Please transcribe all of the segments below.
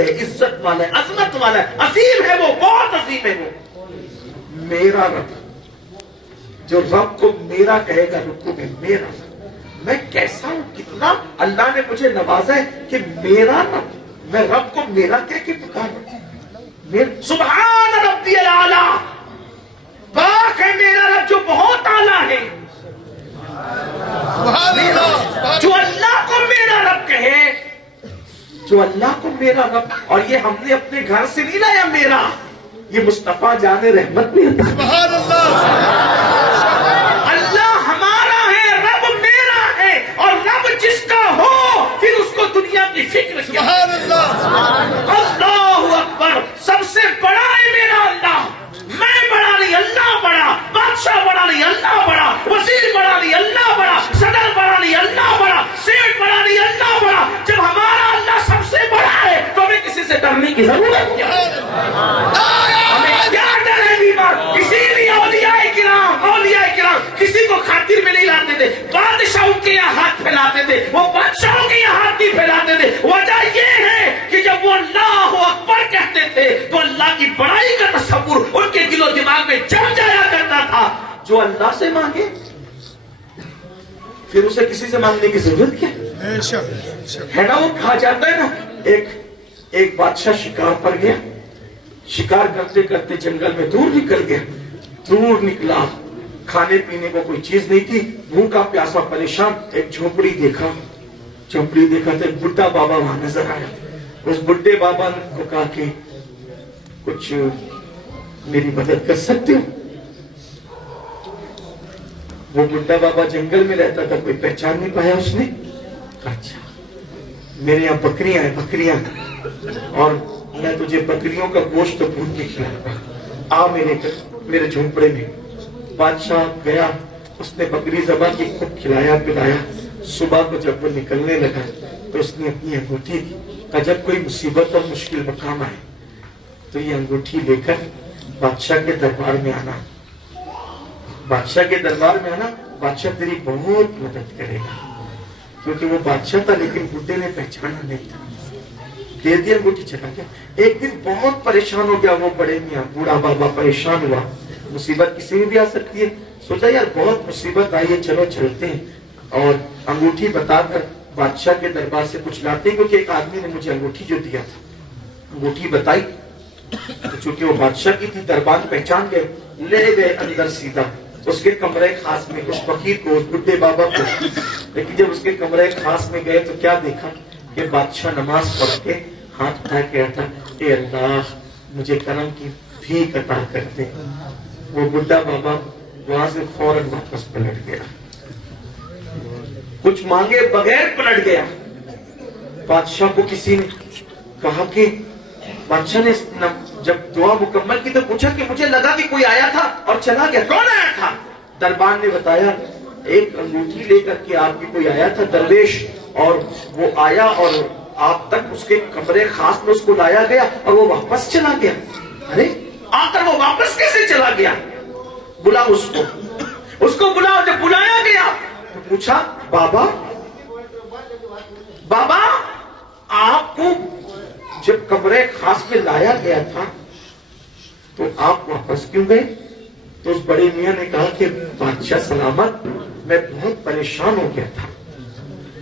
ہے, عزت والا ہے, عظمت والا ہے, عظیم ہے, وہ بہت عظیم ہے. وہ میرا رب, جو رب کو میرا کہے گا رکوع میں, میرا رب, میں کیسا ہوں, کتنا اللہ نے مجھے نوازا ہے کہ میرا رب, میں رب کو میرا کہہ کے پکاروں. سبحان ربی الاعلی, پاک ہے میرا رب جو بہت اعلیٰ ہے. جو اللہ کو میرا رب کہے, جو اللہ کو میرا رب, اور یہ ہم نے اپنے گھر سے نہیں لایا میرا, یہ مصطفیٰ جان رحمت میں سبحان اللہ. اللہ ہمارا ہے, رب میرا ہے, اور رب جس کا ہو پھر اس کو دنیا کی فکر. سبحان اللہ, اللہ اکبر. سب سے بڑا ہے میرا اللہ, میں بڑا نہیں اللہ بڑا, بادشاہ بڑا نہیں اللہ بڑا, وزیر بڑا نہیں اللہ بڑا, صدر بڑا نہیں اللہ بڑا, سیٹ بڑا نہیں اللہ بڑا. جب ہمارا اللہ سب سے بڑا ہے تو ہمیں کسی سے ڈرنے کی ضرورت کیا ہے؟ ہمیں کیا ڈر ہے بیمار. اسی لیے اولیاء کرام کسی کو خاطر میں نہیں لاتے تھے, بادشاہوں کے یہاں ہاتھ پھیلاتے تھے, وہ بادشاہوں کے یہاں ہاتھ نہیں پھیلاتے تھے. وجہ یہ ہے کہ جب وہ اللہ اکبر کہتے تھے تو اللہ کی بڑائی کا تصور ان کے دل و دماغ میں جم جایا کرتا تھا. جو اللہ سے مانگے پھر اسے کسی سے مانگنے کی ضرورت کیا ہے نا. وہ کہا جاتا ہے نا, ایک بادشاہ شکار پر گیا, شکار کرتے کرتے جنگل میں دور نکل گیا. دور نکلا, کھانے پینے کو کوئی چیز نہیں تھی, بھوکا پیاسا پریشان. ایک جھونپڑی دیکھا تو ایک بڈھا بابا وہاں نظر آیا. اس بڈھے بابا کو کہا کہ کچھ میری مدد کر سکتے ہو. وہ بڈھا بابا جنگل میں رہتا تھا, کوئی پہچان نہیں پایا اس نے. اچھا, میرے یہاں بکریاں ہیں, بکریاں, اور میں تجھے بکریوں کا گوشت تو بھون کے کھلاؤں گا, آ میرے جھونپڑے میں. بادشاہ گیا, اس نے بکری ذبح کی, خوب کھلایا پلایا. صبح کو جب وہ نکلنے لگا تو اس نے اپنی انگوٹھی دی, کہ جب کوئی مصیبت اور مشکل مقام آئے تو یہ انگوٹھی لے کر بادشاہ کے دربار میں آنا, بادشاہ کے دربار میں آنا, بادشاہ تیری بہت مدد کرے گا. کیونکہ وہ بادشاہ تھا لیکن بڈھے نے پہچانا نہیں تھا, دے دیا, انگوٹھی چلا گیا. ایک دن بہت پریشان ہو گیا وہ بڑے میاں, بوڑھا بابا پریشان ہوا. مصیبت کسی میں بھی آ سکتی ہے. سوچا یار بہت مصیبت آئی ہے, چلو چلتے ہیں, اور انگوٹھی بتا کر بادشاہ کے دربار سے کچھ لاتے ہیں. کیونکہ ایک آدمی نے مجھے انگوٹھی جو دیا تھا, انگوٹھی بتائی, چونکہ وہ بادشاہ کی تھی, دربار پہچان گئے, لے گئے اندر سیدھا اس کے کمرے خاص میں, اس فقیر کو, اس بڈھے بابا کو. لیکن جب اس کے کمرے خاص میں گئے تو کیا دیکھا کہ بادشاہ نماز پڑھ کے ہاتھ اٹھا کے رہتا, اے اللہ مجھے کرم کی بھیک عطا کر دے. وہ بڈھا بابا وہاں سے فوراً واپس پلٹ گیا, کچھ مانگے بغیر پلٹ گیا. بادشاہ کو کسی نے کہا کہ بادشاہ نے جب دعا مکمل کی تو پوچھا کہ مجھے لگا کہ کوئی آیا تھا اور چلا گیا, کون آیا تھا؟ دربار نے بتایا ایک انگوٹھی لے کر کے آپ کی کوئی آیا تھا درویش, اور وہ آیا اور آپ تک اس کے کمرے خاص میں اس کو لایا گیا اور وہ واپس چلا گیا. ارے آ کر وہ واپس کیسے چلا گیا؟ بلا اس کو بلا. جب بلایا گیا تو پوچھا بابا آپ کو جب کمرے خاص میں لایا گیا تھا تو آپ واپس کیوں گئے؟ تو اس بڑے میاں نے کہا کہ بادشاہ سلامت, میں بہت پریشان ہو گیا تھا.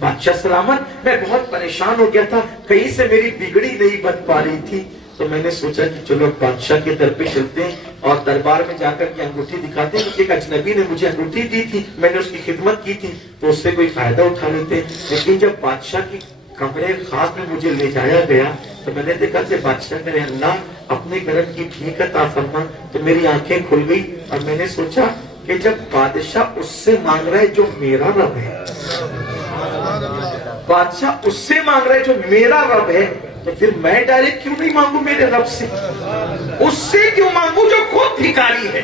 بادشاہ سلامت, میں بہت پریشان ہو گیا تھا, کہیں سے میری بگڑی نہیں بن پا رہی تھی. تو میں نے سوچا کہ چلو بادشاہ کے در پہ چلتے ہیں اور دربار میں جا کر کے انگوٹھی دکھاتے ہیں, کیونکہ ایک اجنبی نے مجھے انگوٹھی دی تھی, میں نے اس کی خدمت کی تھی, تو اس سے کوئی فائدہ اٹھا لیتے. لیکن جب بادشاہ کی کمرے خاص میں مجھے لے جایا گیا تو میں نے دیکھا کہ بادشاہ کرے اللہ اپنے کرم کی بھیک عطا فرما. تو میری آنکھیں کھل گئی اور میں نے سوچا کہ جب بادشاہ اس سے مانگ رہا ہے جو میرا رب ہے, بادشاہ اس سے مانگ رہا ہے جو میرا رب ہے, تو پھر میں ڈائریکٹ کیوں نہیں مانگوں میرے رب سے؟ اس سے کیوں مانگوں جو خود بھکاری ہے,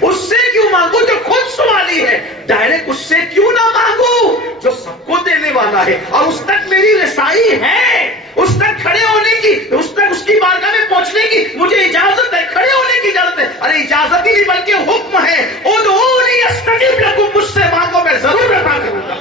اس سے کیوں مانگوں جو خود سوالی ہے, ڈائریکٹ اس سے کیوں نہ مانگوں جو سب کو دینے والا ہے اور اس تک میری رسائی ہے, اس تک کھڑے ہونے کی, اس تک اس کی بارگاہ میں پہنچنے کی مجھے اجازت ہے, کھڑے ہونے کی اجازت ہے. ارے اجازت ہی نہیں بلکہ حکم ہے, ادعونی استجب لکم, مجھ سے مانگو میں ضرور عطا کروں گا.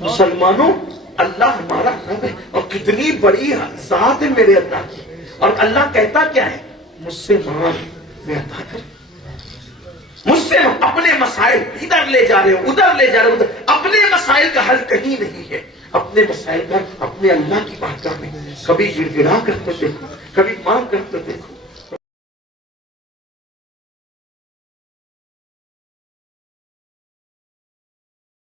مسلمانوں اللہ ہمارا رب ہے اور کتنی بڑی ذات ہے میرے اللہ کی. اور اللہ کہتا کیا ہے؟ مجھ سے مانگ میں عطا کر. مجھ سے اپنے مسائل ادھر لے جا رہے ہو, ادھر لے جا رہے ہو, اپنے مسائل کا حل کہیں نہیں ہے. اپنے مسائل کا اپنے اللہ کی بارگاہ میں کبھی گڑ گڑا کرتے دیکھو, کبھی مانگ کرتے دیکھو.